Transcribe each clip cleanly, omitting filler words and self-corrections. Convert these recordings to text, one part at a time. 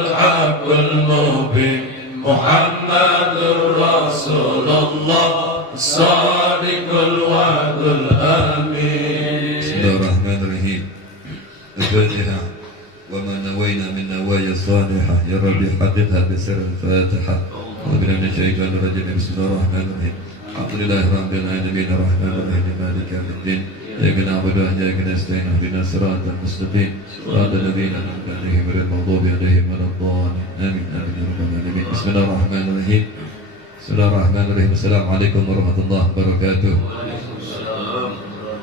الحق المبين محمد رسول الله الصادق الوعد الأمين. بسم الله الرحمن الرحيم. الفاتحة. وما نوينا من نوايا صالحة يا ربي حققها بسر الفاتحة. وبنا من الشيطان الرجيم. بسم الله الرحمن الرحيم. الحمد لله رب العالمين الرحمن الرحيم مالك يوم الدين. إياك نعبد وإياك نستعين اهدنا الصراط المستقيم صراط الذين أنعمت عليهم غير المغضوب عليهم ولا الضالين آمين آمين يا رب العالمين. بسم الله الرحمن الرحيم. بسم الله الرحمن الرحيم. Assalamualaikum warahmatullahi wabarakatuh.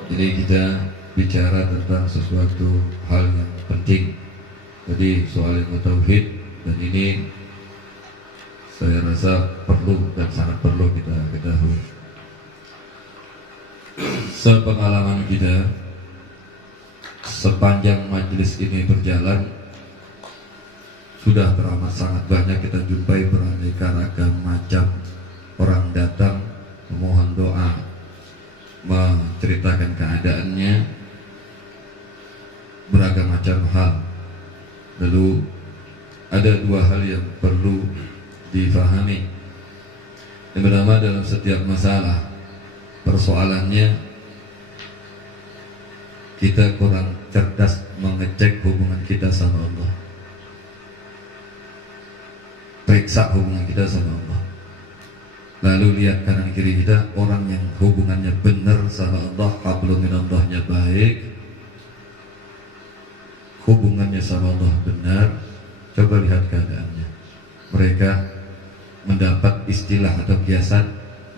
Jadi kita bicara tentang sesuatu hal yang penting. Tadi soal ilmu tauhid, dan ini saya rasa perlu dan sangat perlu kita ketahui. Sepengalaman kita sepanjang majelis ini berjalan, sudah teramat sangat banyak kita jumpai beraneka ragam macam orang datang memohon doa, menceritakan keadaannya, beragam macam hal. Lalu ada dua hal yang perlu difahami. Yang pertama, dalam setiap masalah, persoalannya kita kurang cerdas mengecek hubungan kita sama Allah. Periksa hubungan kita sama Allah. Lalu lihat kanan kiri kita, orang yang hubungannya benar sama Allah, hablum minallahnya baik, hubungannya sama Allah benar, coba lihat keadaannya. Mereka mendapat istilah atau kiasan,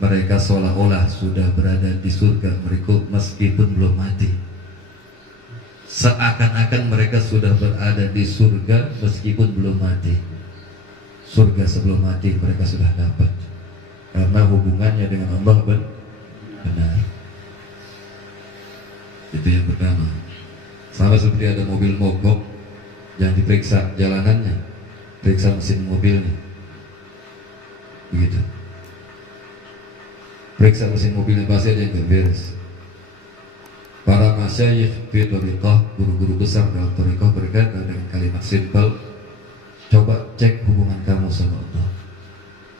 mereka seolah-olah sudah berada di surga mereka meskipun belum mati. Seakan-akan mereka sudah berada di surga meskipun belum mati. Surga sebelum mati mereka sudah dapat, karena hubungannya dengan Allah benar. Itu yang pertama. Sama seperti ada mobil mogok, yang diperiksa jalanannya, periksa mesin mobilnya, begitu. Periksa mesin mobilnya, pasti ada yang gak beres. Para masyayikh fi thariqah, guru-guru besar dalam thariqah, berkata dengan kalimat simpel, coba cek hubungan kamu sama Allah,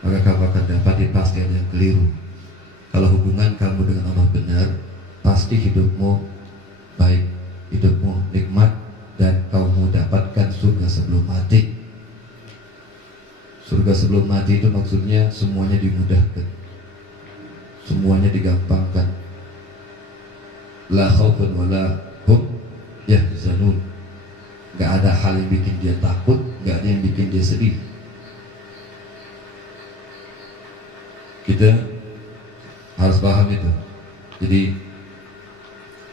maka kamu akan dapati pasti ada yang keliru. Kalau hubungan kamu dengan Allah benar, pasti hidupmu baik, hidupmu nikmat, dan kamu dapatkan surga sebelum mati. Surga sebelum mati itu maksudnya semuanya dimudahkan, semuanya digampangkan. La khaufun wala hum yahzanun. Gak ada hal yang bikin dia takut, gak ada yang bikin dia sedih. Kita harus paham itu. Jadi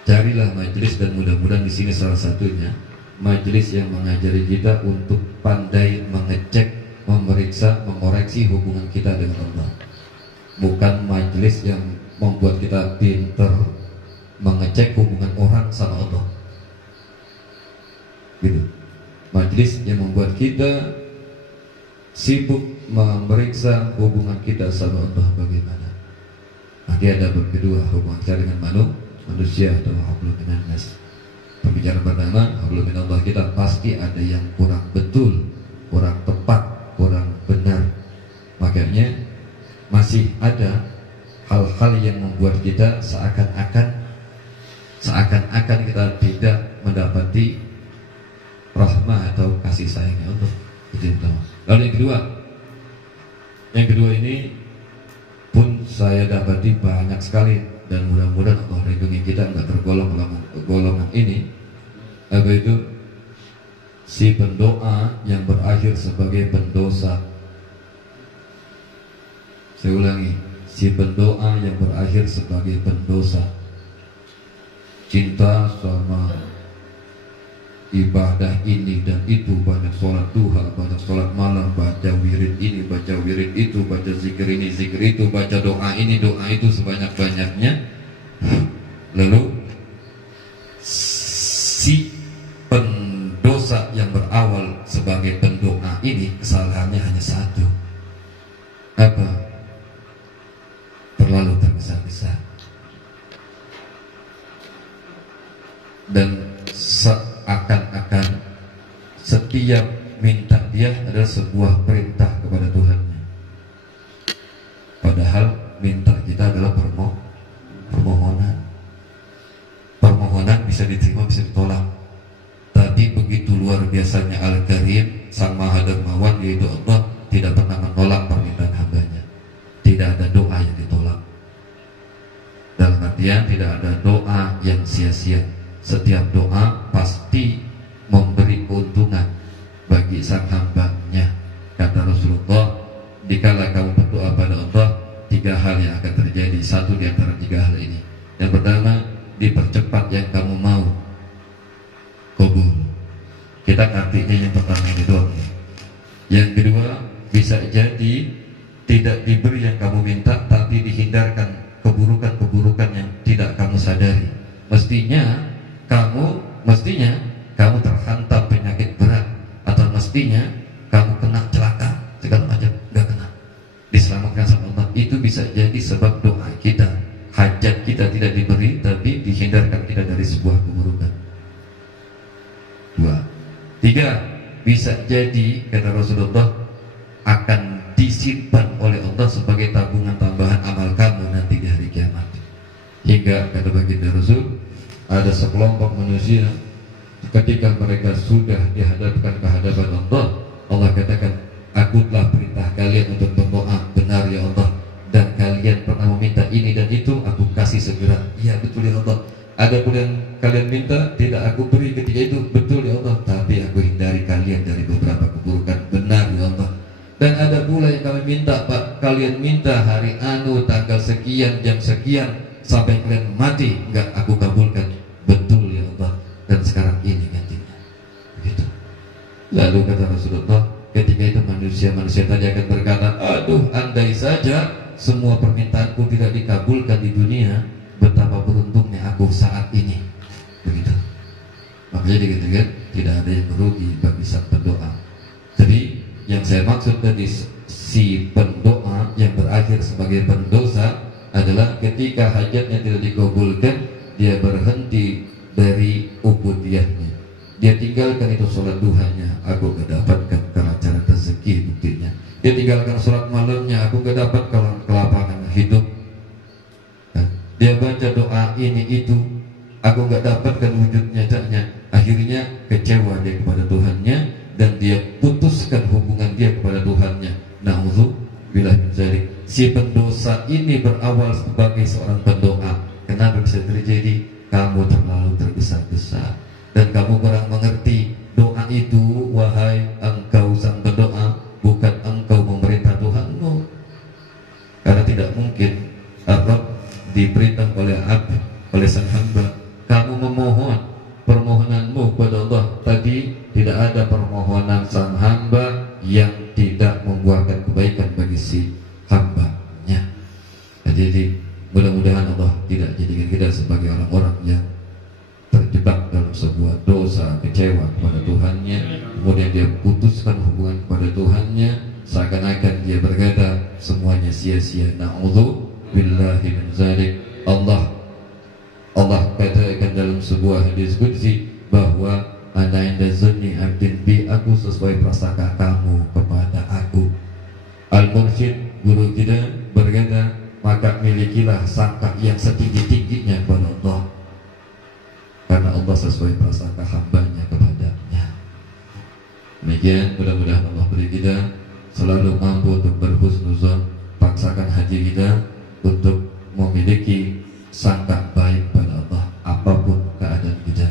carilah majelis, dan mudah-mudahan di sini salah satunya majelis yang mengajari kita untuk pandai mengecek, memeriksa, mengoreksi hubungan kita dengan Allah. Bukan majelis yang membuat kita pinter mengecek hubungan orang sama Allah, gitu. Majelis yang membuat kita sibuk memeriksa hubungan kita sama Allah bagaimana. Nanti ada kedua, hubungan kita dengan manusia atau hablum minannas. Pembicaraan pertama, hablum minallah kita pasti ada yang kurang betul, kurang tepat, kurang benar. Makanya masih ada hal-hal yang membuat kita seakan-akan kita tidak mendapati rahmah atau kasih sayangnya Allah. Itu yang pertama. Lalu yang kedua ini pun saya dapati banyak sekali, dan mudah-mudahan Allah lindungi kita nggak tergolong dalam golongan ini. Apa itu? Si pendoa yang berakhir sebagai pendosa. Saya ulangi, si pendoa yang berakhir sebagai pendosa. Cinta sama ibadah ini dan itu, banyak sholat duha, banyak sholat malam, baca wirid ini, baca wirid itu, baca zikir ini, zikir itu, baca doa ini, doa itu sebanyak-banyaknya. Lalu si pendosa yang berawal sebagai pendoa ini, kesalahannya hanya satu. Apa? Terlalu tergesa-gesa. Dan seakan-akan setiap minta dia ubudiyah adalah sebuah perintah kepada Tuhannya. Padahal minta kita adalah permohonan. Permohonan bisa diterima, bisa ditolak. Tapi begitu luar biasanya Al-Karim, Sang Maha Dermawan, yaitu Allah, tidak pernah menolak permintaan hambanya. Tidak ada doa yang ditolak. Dalam artian tidak ada doa yang sia-sia. Setiap doa pasti memberi keuntungan bagi sang hambanya. Kata Rasulullah, dikala kamu berdoa pada Allah, 3 hal yang akan terjadi. Satu di antara 3 hal ini. Yang pertama, dipercepat yang kamu mau, kabul. Kita ngertinya yang pertama ini doang. Yang kedua, bisa jadi tidak diberi yang kamu minta, tapi dihindarkan keburukan-keburukan yang tidak kamu sadari. Mestinya kamu terhantam penyakit berat, atau mestinya kamu kena celaka segala macam, enggak kena, diselamatkan sama Allah. Itu bisa jadi sebab doa kita, hajat kita tidak diberi, tapi dihindarkan kita dari sebuah keburukan. 2, 3, bisa jadi kata Rasulullah akan disimpan oleh Allah sebagai tabungan tambahan amal kamu nanti di hari kiamat. Hingga kata baginda Rasul, ada sekelompok manusia ketika mereka sudah dihadapkan ke hadapan Allah, Allah katakan, aku telah perintah kalian untuk berdoa, benar ya Allah, dan kalian pernah meminta ini dan itu, aku kasih segera. Ya betul ya Allah. Ada pun yang kalian minta, tidak aku beri ketika itu, betul ya Allah, tapi aku hindari kalian dari beberapa keburukan, benar ya Allah. Dan ada pula yang kami minta, Pak, kalian minta hari anu tanggal sekian jam sekian sampai kalian mati, enggak aku kabulkan, betul ya Allah, dan sekarang ini gantinya. Begitu. Lalu kata Rasulullah, ketika itu manusia tadi akan berkata, aduh, andai saja semua permintaanku tidak dikabulkan di dunia, betapa beruntungnya aku saat ini. Begitu. Makanya dikatakan tidak ada yang merugi bagi sang pendoa. Jadi yang saya maksud tadi, si pendoa yang berakhir sebagai pendosa adalah ketika hajatnya tidak dikabulkan, dia berhenti dari ubudiyahnya, dia tinggalkan itu sholat duhanya, aku gak dapatkan kelancaran rezeki, buktinya dia tinggalkan sholat malamnya, aku gak dapat kelapangan hidup. Dia baca doa ini itu, aku gak dapatkan wujud nyatanya. Akhirnya kecewa dia kepada Tuhannya, dan dia putuskan hubungan dia kepada Tuhannya. Na'udzubillah min dzalik. Si pendosa ini berawal sebagai seorang pendoa. Kenapa bisa terjadi? Kamu terlalu tergesa-gesa dan kamu kurang mengerti doa itu, wahai engkau sang pendoa, bukan engkau memerintah Tuhanmu. Karena tidak mungkin Rabb diperintah oleh sang hamba. Kamu memohon, permohonanmu kepada Allah tadi tidak ada permohonan sang hamba yang tidak membuahkan kebaikan bagi si hambanya. Jadi mudah-mudahan Allah tidak jadikan kita sebagai orang-orang yang terjebak dalam sebuah dosa, kecewa kepada Tuhannya, kemudian dia putuskan hubungan kepada Tuhannya, seakan-akan dia berkata semuanya sia-sia. Na'udzubillahi min dzalik. Allah katakan dalam sebuah hadis qudsi bahwa ana inda zanni abdin bi, aku sesuai prasangka kamu kepada aku. Al-Mursyid, guru kita, berkata, maka milikilah sangka yang setinggi-tingginya kepada Allah, karena Allah sesuai prasangka hambanya kepadanya. Demikian, mudah-mudahan Allah beri kita selalu mampu untuk berhusnuzon, paksakan hati kita untuk memiliki sangka baik pada Allah apapun keadaan kita,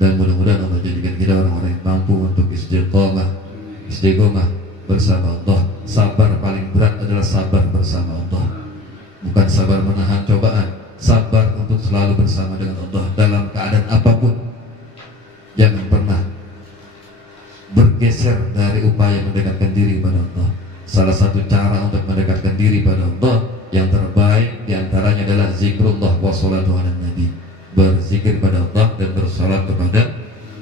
dan mudah-mudahan Allah jadikan kita orang-orang yang mampu untuk istiqomah bersama Allah. Sabar paling berat adalah sabar bersama Allah, bukan sabar menahan cobaan, sabar untuk selalu bersama dengan Allah dalam keadaan apapun. Jangan pernah bergeser dari upaya mendekatkan diri pada Allah. Salah satu cara untuk mendekatkan diri pada Allah yang terbaik diantaranya adalah zikrullah wa sholatu ala nabi, berzikir pada Allah dan bersolat kepada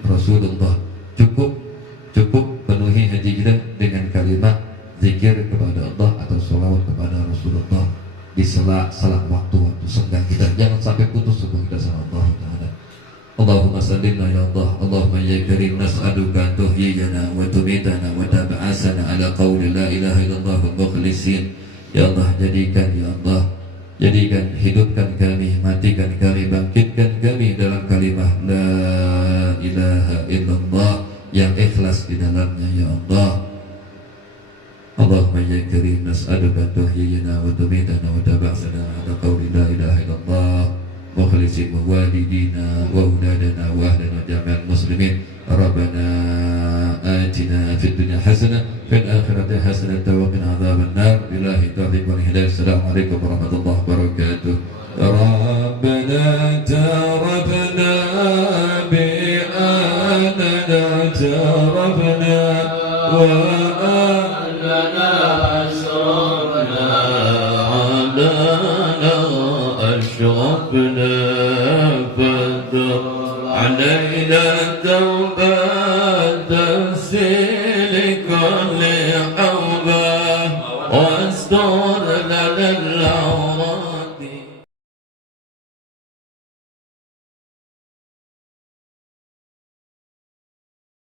Rasulullah. Cukup penuhi hati kita dengan kalimat zikir kepada Allah atau sholawat kepada Rasulullah di sela-sela waktu-waktu senggang kita. Jangan sampai putus hubungan kita sama Allah Ta'ala. Allahumma sallimna ya Allah, Allahumma ya karim nas'aluka tuhyiyana wa tumita jadikan ya Allah, jadikan, hidupkan kami, matikan kami, bangkitkan kami dalam kalimah la ilaha illallah yang ikhlas di dalamnya ya Allah. Allahumma ya karim nas'aluka tuhyina wa tumitana wa tab'athana ala qawli la ilaha illallah mukhlisin wa walidina wa auladana wa ahlana jami'al muslimin. Rabbana atina fid dunya hasanah fil akhirati hasanah wa qina adzaban nar. Billahi taufiq wal hidayah. Assalamualaikum warahmatullahi wabarakatuh. Rabbana tarabna bi anana tarabna wa anana asrafna alana ashrafna fadr علينا توبة